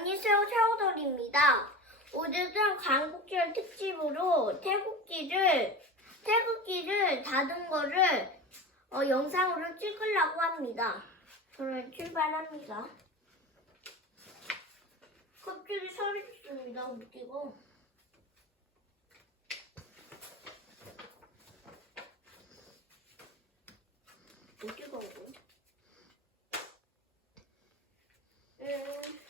안녕하세요, 샤오돌입니다. 오늘은 강국절 특집으로 태국기를, 태국기를 다둔 거를 어, 영상으로 찍으려고 합니다. 그럼 출발합니다. 갑자기 소리 웃기고. 웃기고 오고. 음.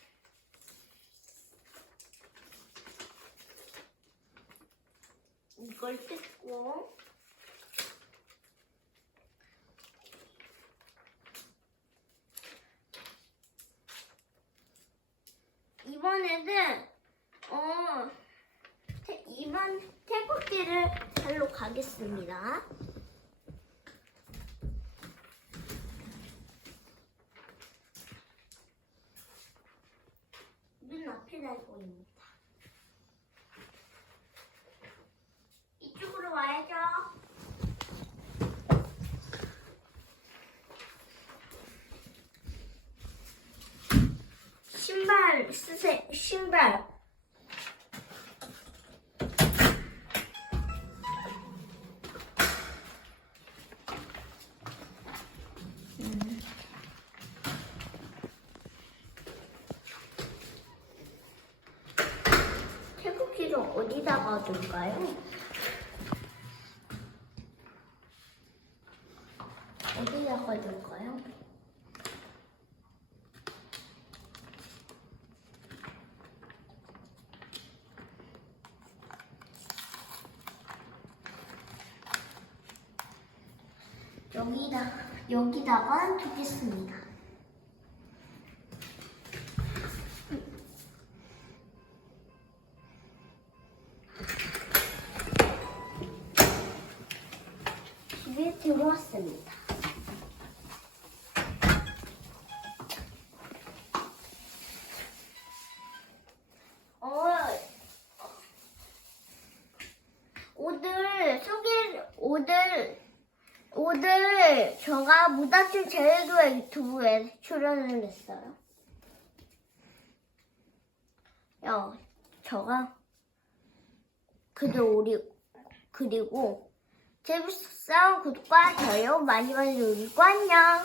이걸 뜯고 이번에는 어 태- 이번 태국기를 하러 가겠습니다. 눈 앞에 달고 있습니다. 이쪽으로 와야죠. 신발 쓰세 신발. 음. 태극기를 어디다가 둘까요? 어디다가 둘까요? 여기다 여기다가 두겠습니다. 집에 들어왔습니다. 어, 오늘 소개, 오늘, 오늘 제가 무다친 제주도 유튜브에 출연을 했어요. 야, 제가 그도 우리, 그리고 재밌었어. 구독과 좋아요 많이 많이 누르고 안녕.